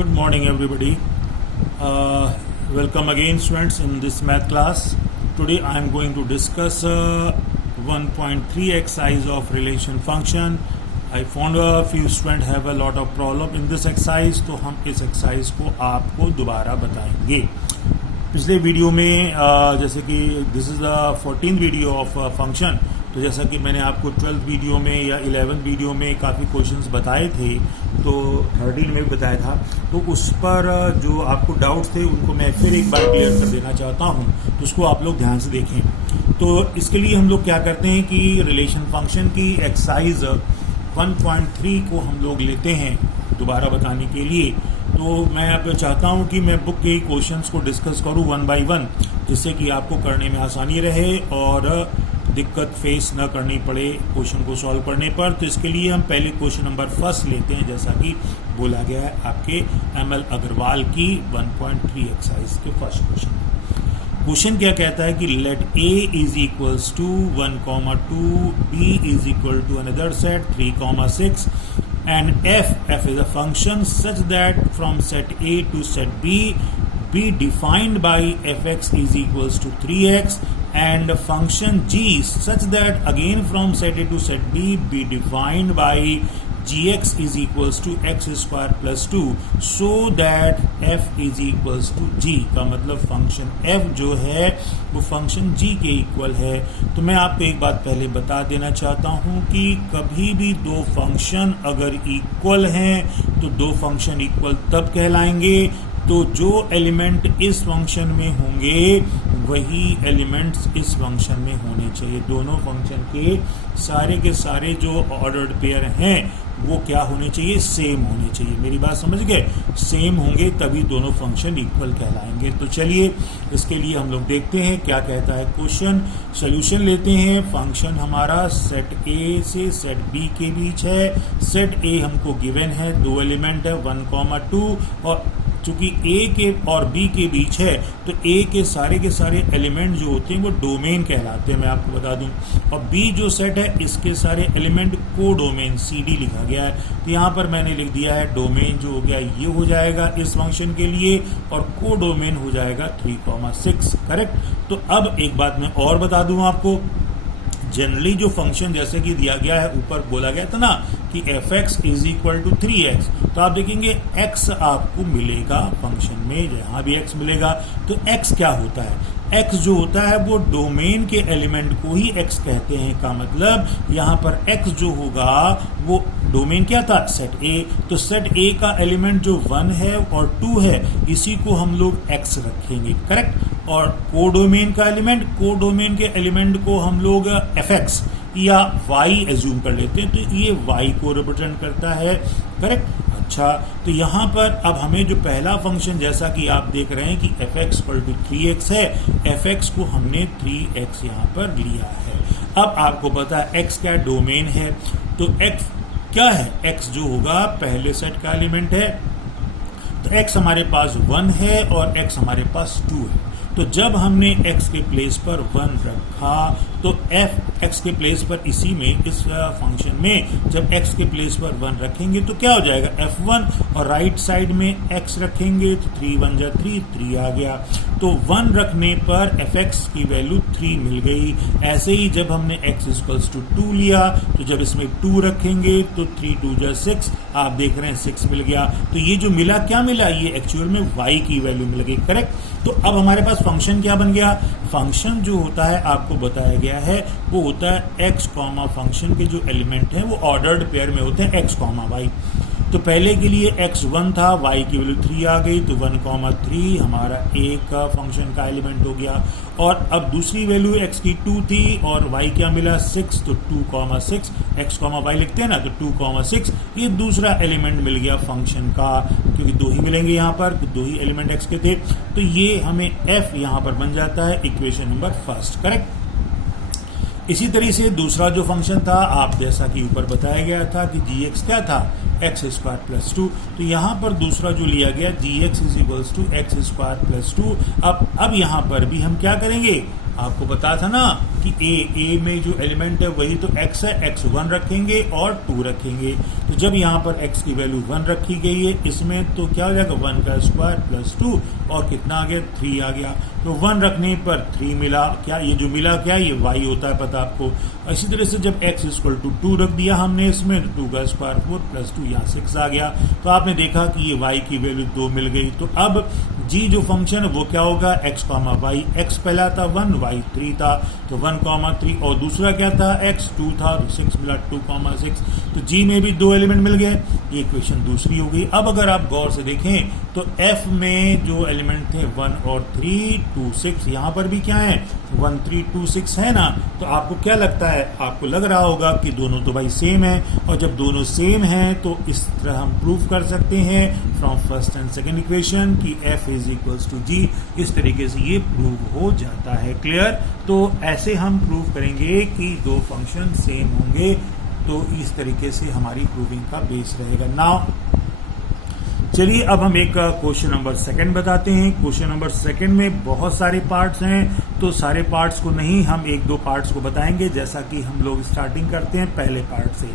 Good morning, everybody. Welcome again, students, in this math class. Today, I am going to discuss 1.3 exercise of relation function. I found a few students have a lot of problem in this exercise, तो हम इस exercise को आपको दोबारा बताएंगे. पिछले video में जैसे कि this is the 14th video of function, तो जैसा कि मैंने आपको 12th वीडियो में या 11th वीडियो में काफ़ी क्वेश्चंस बताए थे, तो 13 में भी बताया था, तो उस पर जो आपको डाउट्स थे उनको मैं फिर एक बार क्लियर कर देना चाहता हूं, तो उसको आप लोग ध्यान से देखें. तो इसके लिए हम लोग क्या करते हैं कि रिलेशन फंक्शन की एक्सरसाइज 1.3 को हम लोग लेते हैं दोबारा बताने के लिए. तो मैं अब चाहता हूं कि मैं बुक के क्वेश्चंस को डिस्कस करूं वन बाय वन, जिससे कि आपको करने में आसानी रहे और दिक्कत फेस न करनी पड़े क्वेश्चन को सॉल्व करने पर. तो इसके लिए हम पहले क्वेश्चन नंबर फर्स्ट लेते हैं, जैसा कि बोला गया है आपके ML अग्रवाल की 1.3 एक्सरसाइज के फर्स्ट क्वेश्चन. क्वेश्चन क्या कहता है कि let A is equals to 1,2, B is equal to another set 3,6 and f is a function such that from set A to set B be defined by fx is equals to 3x, and function g such that again from set A to set B be defined by gx is equals to x square plus 2, so that f is equals to g. का मतलब function f जो है वो function g के equal है. तो मैं आपको एक बात पहले बता देना चाहता हूं कि कभी भी दो फंक्शन अगर इक्वल हैं तो दो फंक्शन इक्वल तब कहलाएंगे तो जो एलिमेंट इस फंक्शन में होंगे वही एलिमेंट्स इस फंक्शन में होने चाहिए. दोनों फंक्शन के सारे जो ऑर्डर्ड पेयर हैं वो क्या होने चाहिए, सेम होने चाहिए. मेरी बात समझ गए, सेम होंगे तभी दोनों फंक्शन इक्वल कहलाएंगे. तो चलिए इसके लिए हम लोग देखते हैं क्या कहता है क्वेश्चन. सोल्यूशन लेते हैं. फंक्शन हमारा सेट A से सेट B के बीच है. सेट A हमको गिवन है, दो एलिमेंट है 1,2, और चूंकि A के और B के बीच है तो A के सारे एलिमेंट जो होते हैं वो डोमेन कहलाते हैं, मैं आपको बता दूं. और B जो सेट है इसके सारे एलिमेंट को डोमेन CD लिखा गया है. तो यहाँ पर मैंने लिख दिया है डोमेन जो हो गया ये हो जाएगा इस फंक्शन के लिए, और को डोमेन हो जाएगा 3,6. करेक्ट. तो अब एक बात मैं और बता दूं आपको. जनरली जो फंक्शन जैसे कि दिया गया है, ऊपर बोला गया था ना कि fx is equal to 3x, तो आप देखेंगे x आपको मिलेगा फंक्शन में, जहां भी x मिलेगा. तो x क्या होता है, x जो होता है वो डोमेन के एलिमेंट को ही x कहते हैं. का मतलब यहाँ पर x जो होगा वो डोमेन क्या था, सेट A. तो सेट A का एलिमेंट जो 1 है और 2 है इसी को हम लोग x रखेंगे. करेक्ट. और कोडोमेन के एलिमेंट को हम लोग fx या y एज्यूम कर लेते हैं, तो ये y को रिप्रेजेंट करता है. करेक्ट. अच्छा, तो यहाँ पर अब हमें जो पहला फंक्शन जैसा कि आप देख रहे हैं कि fx इक्वल टू 3x है, fx को हमने 3x यहाँ पर लिया है. अब आपको पता है x क्या डोमेन है, तो x क्या है, x जो होगा पहले सेट का एलिमेंट है. तो x हमारे पास 1 है और x हमारे पास 2 है. तो जब हमने x के प्लेस पर 1 रखा तो f x के प्लेस पर इसी में इस फंक्शन में जब x के प्लेस पर 1 रखेंगे तो क्या हो जाएगा f1, और राइट साइड में x रखेंगे तो 3 1 जा 3 आ गया. तो 1 रखने पर fx की वैल्यू 3 मिल गई. ऐसे ही जब हमने x इक्वल्स टू 2 लिया तो जब इसमें 2 रखेंगे तो 3 2 जा 6, आप देख रहे हैं 6 मिल गया. तो ये जो मिला क्या मिला, ये एक्चुअल में y की वैल्यू मिल गई. करेक्ट. तो अब हमारे पास फंक्शन क्या बन गया, फंक्शन जो होता है आपको बताया गया है वो होता है x कॉमा फंक्शन के जो एलिमेंट हैं वो ऑर्डर्ड पेयर में होते हैं x कॉमा y. तो पहले के लिए x 1 था, y की वैल्यू 3 आ गई, तो 1,3 हमारा a का फंक्शन का एलिमेंट हो गया. और अब दूसरी वैल्यू x की 2 थी और y क्या मिला 6, तो 2,6 x कॉमा y लिखते हैं ना, तो 2,6 ये दूसरा एलिमेंट मिल गया फंक्शन का, क्योंकि दो ही मिलेंगे यहाँ पर, दो ही एलिमेंट x के थे. तो ये हमें f यहाँ पर बन जाता है इक्वेशन नंबर फर्स्ट. करेक्ट. इसी तरह से दूसरा जो फंक्शन था आप जैसा कि ऊपर बताया गया था कि gx क्या था, x² + 2. तो यहाँ पर दूसरा जो लिया गया gx is equals to x square plus 2। अब यहाँ पर भी हम क्या करेंगे, आपको पता था ना कि ए में जो एलिमेंट है वही तो x है, x 1 रखेंगे और 2 रखेंगे। तो जब यहाँ पर x की वैल्यू 1 रखी गई है इसमें, तो क्या हो जाएगा 1 का स्क्वायर प्लस 2 और कितना आ गया 3 आ गया। तो 1 रखने पर 3 मिला, क्या ये जो मिला क्या ये y होता है पता आपको। इसी तरह से जब x इक्वल टू 2 रख दिया हमने इसमें, 2 का स्क्वायर 4 प्लस 2 यहाँ 6 आ गया। तो आपने देखा कि ये y की वैल्यू 2 मिल गई। तो अब g जो फंक्शन है वो क्या होगा, x कॉमा y, x पहला था 1, y 3 था, तो 1 कॉमा 3 और दूसरा क्या था x 2 था, तो 6 मिला 2 कॉमा 6। तो g में भी 2 एलिमेंट मिल गए, ये इक्वेशन दूसरी हो गई। अब अगर आप गौर से देखें तो f में जो एलिमेंट थे 1 और 3 2 6, यहाँ पर भी क्या है 1 3 2 6 है ना। तो आपको क्या लगता है, आपको लग रहा होगा कि दोनों तो भाई सेम है, और जब दोनों सेम हैं तो इस तरह हम प्रूव कर सकते हैं from first and second equation कि f is equals to g। इस तरीके से ये प्रूव हो जाता है। क्लियर। तो ऐसे हम प्रूव करेंगे कि दो फंक्शन सेम होंगे, तो इस तरीके से हमारी प्रूविंग का बेस रहेगा। नाउ चलिए अब हम एक क्वेश्चन नंबर सेकंड बताते हैं। क्वेश्चन नंबर सेकंड में बहुत सारे पार्ट्स हैं, तो सारे पार्ट्स को नहीं, हम एक दो पार्ट्स को बताएंगे, जैसा कि हम लोग स्टार्टिंग करते हैं पहले पार्ट से।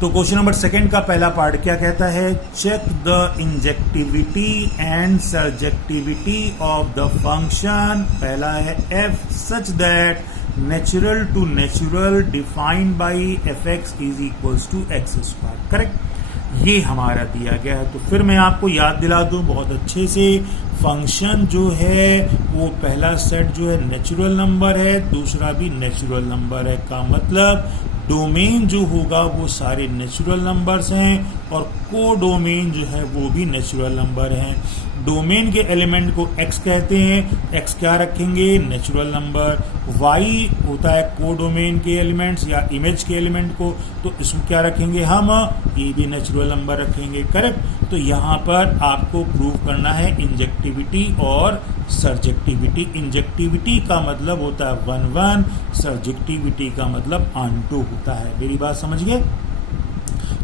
तो क्वेश्चन नंबर सेकंड का पहला पार्ट क्या कहता है, check the injectivity and surjectivity of the function, पहला है f such that natural to natural defined by fx is equals to x square. Correct, ये हमारा दिया गया है। तो फिर मैं आपको याद दिला दूं बहुत अच्छे से, फंक्शन जो है वो पहला सेट जो है नेचुरल नंबर है, दूसरा भी नेचुरल नंबर है, का मतलब डोमेन जो होगा वो सारे नेचुरल नंबर्स हैं और को डोमेन जो है वो भी नेचुरल नंबर हैं। डोमेन के एलिमेंट को x कहते हैं, x क्या रखेंगे नेचुरल नंबर, y होता है को डोमेन के एलिमेंट्स या इमेज के एलिमेंट को, तो इसमें क्या रखेंगे हम, ये भी नेचुरल नंबर रखेंगे। करेक्ट। तो यहाँ पर आपको प्रूव करना है इंजेक्टिविटी और सर्जेक्टिविटी। इंजेक्टिविटी का मतलब होता है 1 1, सर्जेक्टिविटी का मतलब ऑन टू होता है। मेरी बात समझ गए।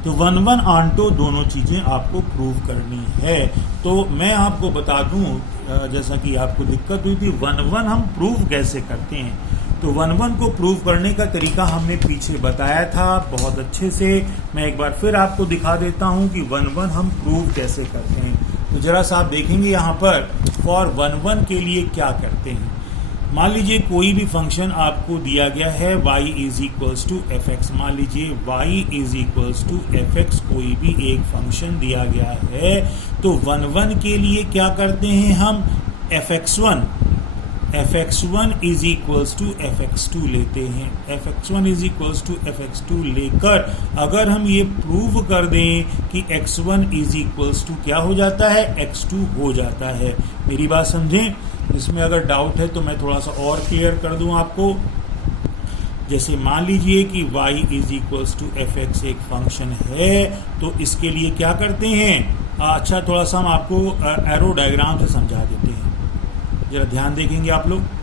तो 1 1 ऑन टू दोनों चीजें आपको प्रूव करनी है। तो मैं आपको बता दूं, जैसा कि आपको दिक्कत हुई थी 1 1 हम प्रूव कैसे करते हैं, तो 1 1 को प्रूव करने का तरीका हमने पीछे बताया था बहुत अच्छे से। मैं एक बार फिर आपको दिखा देता हूं कि 1 1 हम प्रूव कैसे करते हैं। तो जरा सा आप देखेंगे यहाँ पर फॉर 1 1 के लिए क्या करते हैं। मान लीजिए कोई भी फंक्शन आपको दिया गया है y is equals to f x, मान लीजिए y is equals to f x कोई भी एक फंक्शन दिया गया है, तो 1 1 के लिए क्या करते हैं हम, fx1 is equals to fx2 लेते हैं। fx1 is equals to fx2 लेकर अगर हम ये प्रूव कर दें कि x1 इज इक्वल्स टू क्या हो जाता है, x2 हो जाता है। मेरी बात समझें, इसमें अगर डाउट है तो मैं थोड़ा सा और क्लियर कर दूं आपको। जैसे मान लीजिए कि y is equals to f x एक फंक्शन है, तो इसके लिए क्या करते हैं, अच्छा थोड़ा सा हम आपको एरो डायग्राम से समझा देते हैं, जरा ध्यान देखेंगे आप लोग।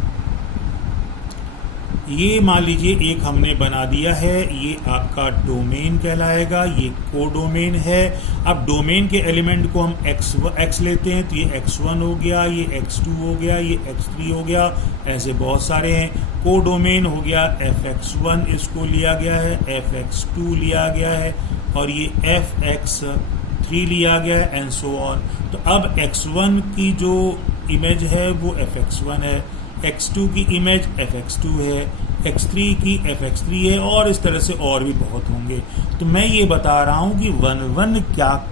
ये मान लीजिए एक हमने बना दिया है, ये आपका डोमेन कहलाएगा, ये कोडोमेन है। अब डोमेन के एलिमेंट को हम x लेते हैं, तो ये x1 हो गया, ये x2 हो गया, ये x3 हो गया, ऐसे बहुत सारे हैं। कोडोमेन हो गया fx1 इसको लिया गया है, fx2 लिया गया है और ये fx3 लिया गया है एंड सो ऑन। तो अब x1 की जो इमेज है वो fx1 है, x2 की इमेज fx2 है, x3 की fx3 है और इस तरह से और भी बहुत होंगे। तो मैं ये बता रहा हूं कि 1 1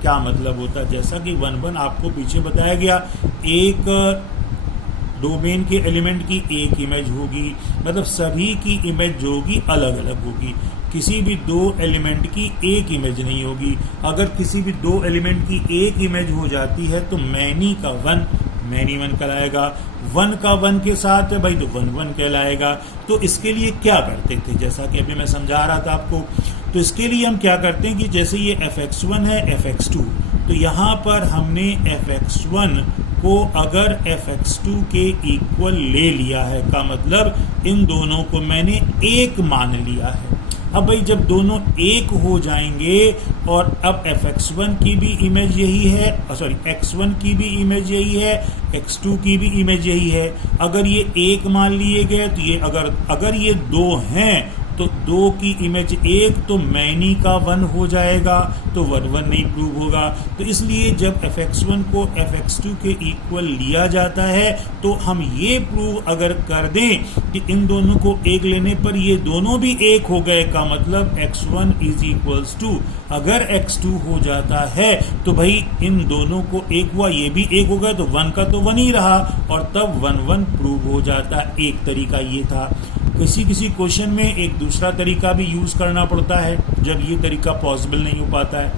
क्या मतलब होता है। जैसा कि 1 1 आपको पीछे बताया गया, एक डोमेन के एलिमेंट की एक इमेज होगी, मतलब सभी की इमेज जो होगी अलग अलग होगी, किसी भी दो एलिमेंट की एक इमेज नहीं होगी। अगर किसी भी दो एलिमेंट की एक इमेज हो जाती है तो मैनी का 1 मैनी 1 कहलाएगा, 1 का 1 के साथ है भाई तो 1 1 कहलाएगा। तो इसके लिए क्या करते थे, जैसा कि अभी मैं समझा रहा था आपको, तो इसके लिए हम क्या करते हैं कि जैसे ये fx1 है fx2, तो यहाँ पर हमने fx1 को अगर fx2 के इक्वल ले लिया है, का मतलब इन दोनों को मैंने एक मान लिया है। अब भाई जब दोनों एक हो जाएंगे और अब fx1 की भी इमेज यही है, सॉरी x1 की भी इमेज यही है, x2 की भी इमेज यही है, अगर ये एक मान लिए गए तो ये अगर ये दो हैं तो दो की इमेज एक, तो मैनी का 1 हो जाएगा, तो 1 1 नहीं प्रूव होगा। तो इसलिए जब fx1 को fx2 के इक्वल लिया जाता है तो हम ये प्रूव अगर कर दें कि इन दोनों को एक लेने पर ये दोनों भी एक हो गए, का मतलब x1 इज इक्वल्स टू, अगर x2 हो जाता है तो भाई इन दोनों को एक हुआ, ये भी एक हो गया, तो 1 का तो 1 ही रहा और तब 1 1 प्रूव हो जाता। एक तरीका ये था। किसी क्वेश्चन में एक दूसरा तरीका भी यूज करना पड़ता है जब ये तरीका पॉसिबल नहीं हो पाता है,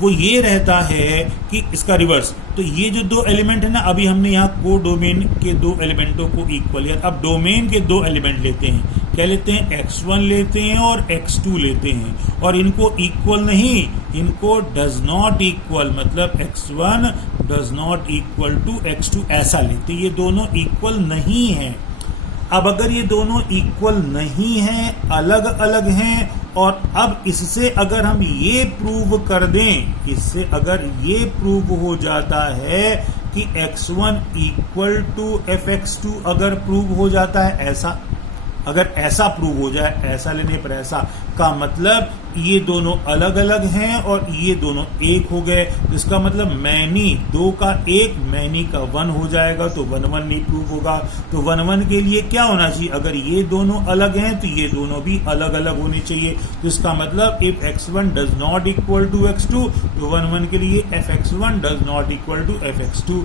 वो ये रहता है कि इसका रिवर्स। तो ये जो दो एलिमेंट है ना, अभी हमने यहाँ को डोमेन के दो एलिमेंटों को इक्वल लिया, अब डोमेन के दो एलिमेंट लेते हैं, क्या लेते हैं, x1 लेते हैं और x2 लेते हैं, और इनको इक्वल नहीं, इनको डज नॉट इक्वल, मतलब x1 does not equal to x2 ऐसा लेते हैं। ये दोनों इक्वल नहीं है। अब अगर ये दोनों इक्वल नहीं हैं, अलग अलग हैं, और अब इससे अगर हम ये प्रूव कर दें, इससे अगर ये प्रूव हो जाता है कि x1 इक्वल टू fx2 अगर प्रूव हो जाता है, ऐसा अगर ऐसा प्रूव हो जाए, ऐसा लेने पर ऐसा, का मतलब ये दोनों अलग अलग हैं और ये दोनों एक हो गए, इसका मतलब मैनी दो का एक, मैनी का 1 हो जाएगा, तो 1 1 नहीं प्रूव होगा। तो 1 1 के लिए क्या होना चाहिए, अगर ये दोनों अलग हैं तो ये दोनों भी अलग अलग होने चाहिए। तो इसका मतलब if x1 does not equal to x2, तो 1 1 के लिए fx1 does not equal to fx2।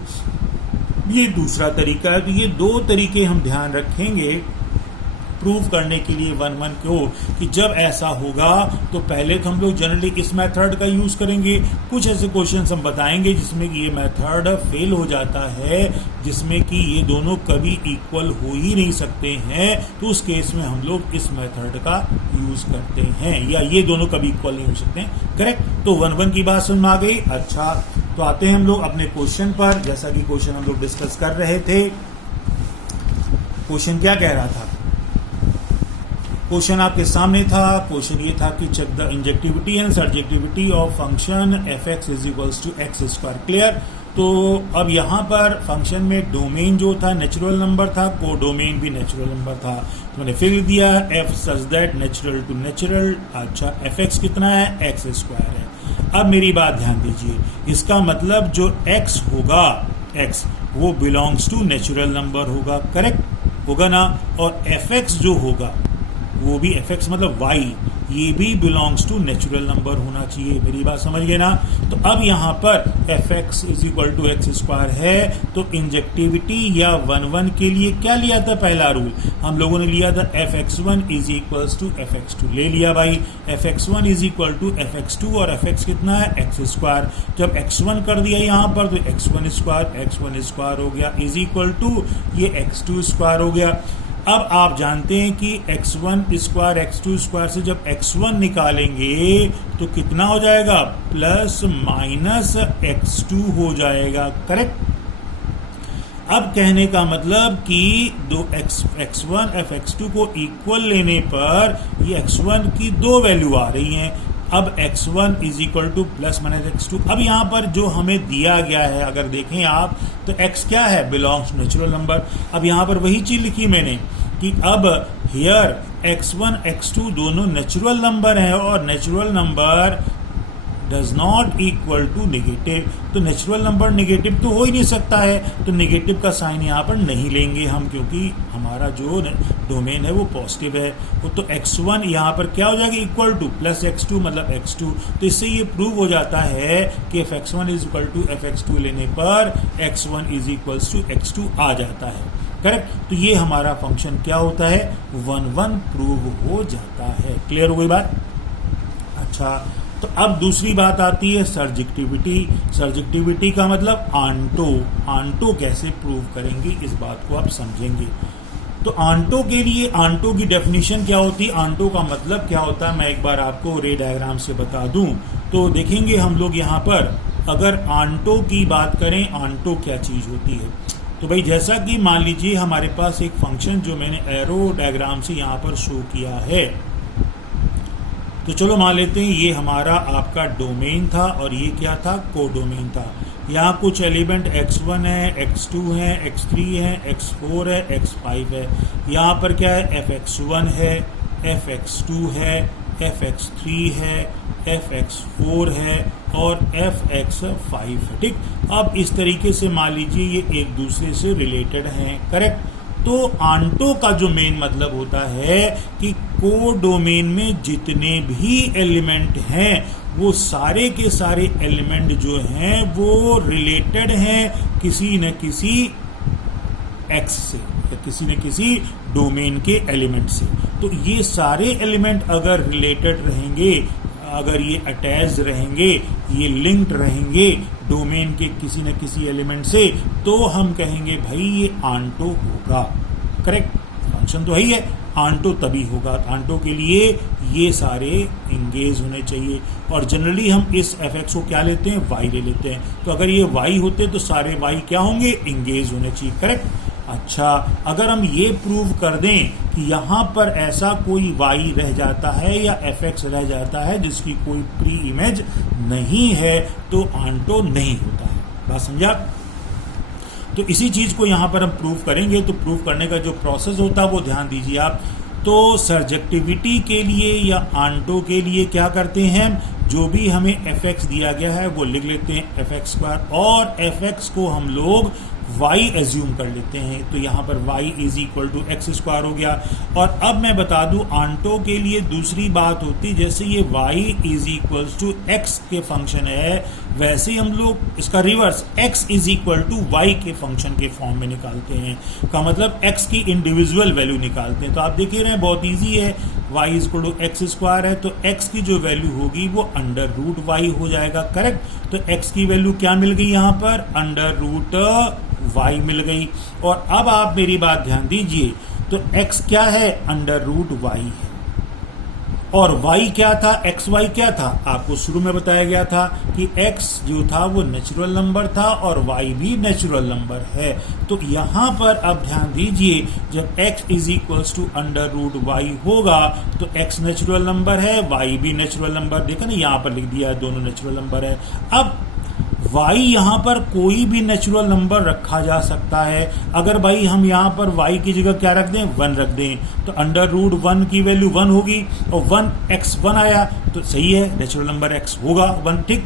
ये दूसरा तरीका है। तो ये दो तरीके हम ध्यान रखेंगे प्रूव करने के लिए 1 1 को, कि जब ऐसा होगा तो पहले तो हम लोग जनरली इस मेथड का यूज करेंगे। कुछ ऐसे क्वेश्चंस हम बताएंगे जिसमें कि ये मेथड फेल हो जाता है, जिसमें कि ये दोनों कभी इक्वल हो ही नहीं सकते हैं, तो उस केस में हम लोग इस मेथड का यूज करते हैं, या ये दोनों कभी इक्वल नहीं हो सकते हैं। करेक्ट। तो 1 1 की बात समझ में आ गई। अच्छा, तो आते हैं हम लोग अपने क्वेश्चन पर। जैसा कि क्वेश्चन हम लोग डिस्कस कर रहे थे, क्वेश्चन क्या कह रहा था, क्वेश्चन आपके सामने था। क्वेश्चन ये था कि check the injectivity and surjectivity of function fx is equals to x square. Clear. तो अब यहाँ पर फंक्शन में डोमेन जो था नेचुरल नंबर था, को डोमेन भी नेचुरल नंबर था, तो मैंने फिर दिया f such that natural to natural. अच्छा, fx कितना है, एक्स स्क्वायर है। अब मेरी बात ध्यान दीजिए, इसका मतलब जो x होगा, x वो बिलोंग्स टू नेचुरल नंबर होगा, करेक्ट होगा ना, और fx जो होगा वो भी fx मतलब y, ये भी बिलोंग्स टू नेचुरल नंबर होना चाहिए। मेरी बात समझ गए ना। तो अब यहाँ पर fx is equal to x square है, तो इंजेक्टिविटी या 1 1 के लिए क्या लिया था, पहला रूल हम लोगों ने लिया था fx1 is equal to fx2, ले लिया भाई, fx1 is equal to fx2, और fx कितना है, एक्स स्क्वायर। जब x1 कर दिया यहाँ पर तो x1 स्क्वायर हो गया इज इक्वल टू ये x2 स्क्वायर हो गया। अब आप जानते हैं कि x1 स्क्वायर x2 स्क्वायर से जब x1 निकालेंगे तो कितना हो जाएगा, प्लस माइनस x2 हो जाएगा, करेक्ट। अब कहने का मतलब कि दो x1 fx2 को इक्वल लेने पर ये x1 की दो वैल्यू आ रही हैं। अब x1 is equal two plus minus x2। अब यहाँ पर जो हमें दिया गया है, अगर देखें आप, तो x क्या है, बिलोंग्स नेचुरल नंबर। अब यहाँ पर वही चीज लिखी मैंने कि अब हियर x1 x2 दोनों नेचुरल नंबर हैं, और natural number does not equal to negative. तो नेचुरल नंबर नेगेटिव तो हो ही नहीं सकता है, तो नेगेटिव का साइन यहाँ पर नहीं लेंगे हम, क्योंकि हमारा जो डोमेन है वो पॉजिटिव है। तो x1 यहाँ पर क्या हो जाएगा, इक्वल टू प्लस x2 मतलब x2। तो इससे ये प्रूव हो जाता है कि fx1 is equal to fx2 लेने पर x1 is equal to x2 आ जाता है, करेक्ट। तो ये हमारा फंक्शन क्या होता है, 1 1 प्रूव हो जाता है। क्लियर हो गई बात। अच्छा, तो अब दूसरी बात आती है सर्जेक्टिविटी। सर्जेक्टिविटी का मतलब आंटो कैसे प्रूव करेंगे, इस बात को आप समझेंगे। तो आंटो के लिए आंटो की डेफिनेशन क्या होती है, आंटो का मतलब क्या होता है, मैं एक बार आपको रे डायग्राम से बता दूं। तो देखेंगे हम लोग यहाँ पर, अगर आंटो की बात करें, आंटो क्या चीज होती है। तो भाई जैसा कि मान लीजिए हमारे पास एक फंक्शन जो मैंने एरो डायग्राम से यहाँ पर शो किया है, तो चलो मान लेते हैं ये हमारा आपका डोमेन था और ये क्या था, कोडोमेन था। यहाँ कुछ एलिमेंट x1 है, x2 है, x3 है, x4 है, x5 है। यहाँ पर क्या है, fx1 है, fx2 है, fx3 है, fx4 है और fx5 है। ठीक, अब इस तरीके से मान लीजिए ये एक दूसरे से रिलेटेड हैं, करेक्ट। तो आंटो का जो मेन मतलब होता है कि कोडोमेन में जितने भी एलिमेंट हैं वो सारे के सारे एलिमेंट जो हैं वो रिलेटेड हैं किसी न किसी एक्स से या किसी न किसी डोमेन के एलिमेंट से। तो ये सारे एलिमेंट अगर रिलेटेड रहेंगे, अगर ये अटैच्ड रहेंगे, ये लिंक्ड रहेंगे डोमेन के किसी न किसी एलिमेंट से, तो हम कहेंगे भाई ये आंटो होगा, करेक्ट। फंक्शन तो है ही है, आंटो तभी होगा। आंटो के लिए ये सारे इंगेज होने चाहिए और जनरली हम इस fx को क्या लेते हैं, y ले लेते हैं। तो अगर ये y होते तो सारे y क्या होंगे, इंगेज होने चाहिए, करेक्ट। अच्छा, अगर हम ये प्रूव कर दें कि यहाँ पर ऐसा कोई y रह जाता है या fx रह जाता है जिसकी कोई प्री इमेज नहीं है तो आंटो नहीं होता है। बात समझा? तो इसी चीज को यहाँ पर हम प्रूव करेंगे। तो प्रूव करने का जो प्रोसेस होता है वो ध्यान दीजिए आप। तो सर्जेक्टिविटी के लिए या आंटो के लिए क्या करते हैं, जो भी हमें fx दिया गया है वो लिख लेते हैं fx² और fx को हम लोग y एज्यूम कर लेते हैं। तो यहाँ पर y is equal to x² हो गया। और अब मैं बता दूं आंटो के लिए दूसरी बात होती, जैसे ये y is equal to x के फंक्शन है, वैसे ही हम लोग इसका reverse x is equal to y के फंक्शन के फॉर्म में निकालते हैं। का मतलब x की इंडिविजुअल वैल्यू निकालते हैं। तो आप देख ही रहे हैं बहुत ईजी है, y is equal to x² है तो x की जो वैल्यू होगी वो अंडर रूट y हो जाएगा, करेक्ट। तो x की वैल्यू क्या मिल गई, यहाँ पर अंडर रूट y मिल गई। और अब आप मेरी बात ध्यान दीजिए, तो x क्या है, अंडर रूट y है और y क्या था, xy क्या था, आपको शुरू में बताया गया था कि x जो था वो नेचुरल नंबर था और y भी नेचुरल नंबर है। तो यहां पर अब ध्यान दीजिए, जब x is equals to under root y होगा तो x नेचुरल नंबर है, y भी नेचुरल नंबर, देखा ना यहां पर लिख दिया है, दोनों नेचुरल नंबर है। अब y यहाँ पर कोई भी नेचुरल नंबर रखा जा सकता है। अगर भाई हम यहाँ पर y की जगह क्या रख दें, 1 रख दें, तो अंडर रूट 1 की वैल्यू 1 होगी और 1x1 आया तो सही है, नेचुरल नंबर x होगा 1, ठीक।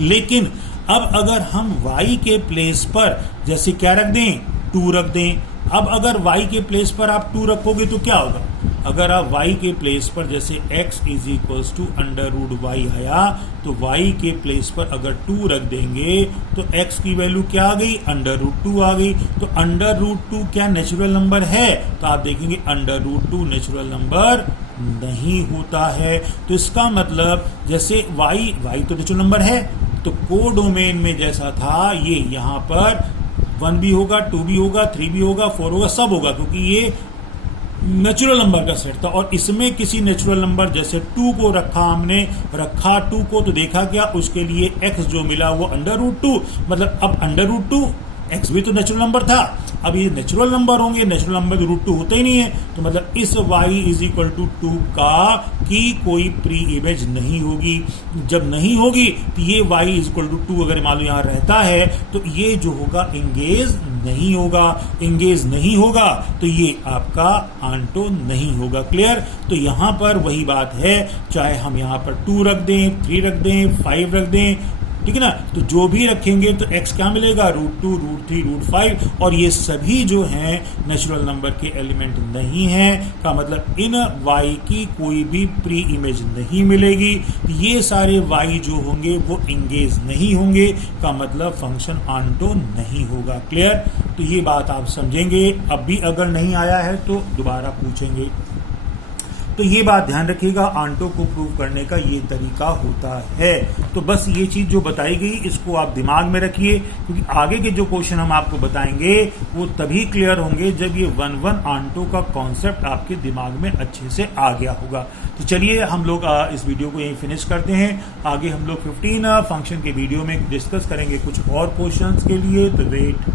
लेकिन अब अगर हम y के प्लेस पर जैसे क्या रख दें, 2 रख दें। अब अगर y के प्लेस पर आप 2 रखोगे तो क्या होगा, अगर आप y के प्लेस पर जैसे x is equals to under root y आया तो y के प्लेस पर अगर 2 रख देंगे तो x की वैल्यू क्या आ गई, अंडर रूट 2 आ गई। तो अंडर रूट 2 क्या नेचुरल नंबर है, तो आप देखेंगे अंडर रूट 2 नेचुरल नंबर नहीं होता है। तो इसका मतलब जैसे y तो नेचुरल नंबर है, तो कोडोमेन में जैसा था ये यहाँ पर 1 भी होगा, 2 भी होगा, 3 भी होगा, 4 होगा, सब होगा, क्योंकि ये नेचुरल नंबर का सेट था। और इसमें किसी नेचुरल नंबर जैसे 2 को हमने रखा 2 को, तो देखा क्या, उसके लिए x जो मिला वो अंडर रूट 2, मतलब अब अंडर रूट 2 x भी तो नेचुरल नंबर था, अब ये नेचुरल नंबर होंगे, नेचुरल नंबर तो रूट 2 होता ही नहीं है, तो मतलब इस y इज इक्वल टू 2 का की कोई प्री इमेज नहीं होगी। जब नहीं होगी तो ये y इज इक्वल टू 2 अगर मान लो यहाँ रहता है तो ये जो होगा इंगेज नहीं होगा, इंगेज नहीं होगा तो ये आपका आंटो नहीं होगा। क्लियर? तो यहाँ पर वही बात है, चाहे हम यहाँ पर 2 रख दें, 3 रख दें, 5 रख दें, ठीक है ना, तो जो भी रखेंगे तो x क्या मिलेगा, रूट 2, रूट 3, रूट 5, और ये सभी जो हैं नेचुरल नंबर के एलिमेंट नहीं हैं, का मतलब इन y की कोई भी प्री इमेज नहीं मिलेगी। ये सारे y जो होंगे वो इंगेज नहीं होंगे, का मतलब फंक्शन आंटो नहीं होगा। क्लियर? तो ये बात आप समझेंगे। अब भी अगर नहीं आया है तो दोबारा पूछेंगे। तो ये बात ध्यान रखिएगा, आंटो को प्रूव करने का ये तरीका होता है। तो बस ये चीज जो बताई गई इसको आप दिमाग में रखिए, क्योंकि आगे के जो क्वेश्चन हम आपको बताएंगे वो तभी क्लियर होंगे जब ये 1-1 आंटो का कॉन्सेप्ट आपके दिमाग में अच्छे से आ गया होगा। तो चलिए हम लोग इस वीडियो को यहीं फिनिश करते हैं। आगे हम लोग 15 फंक्शन के वीडियो में डिस्कस करेंगे कुछ और क्वेश्चंस के लिए। तो वेट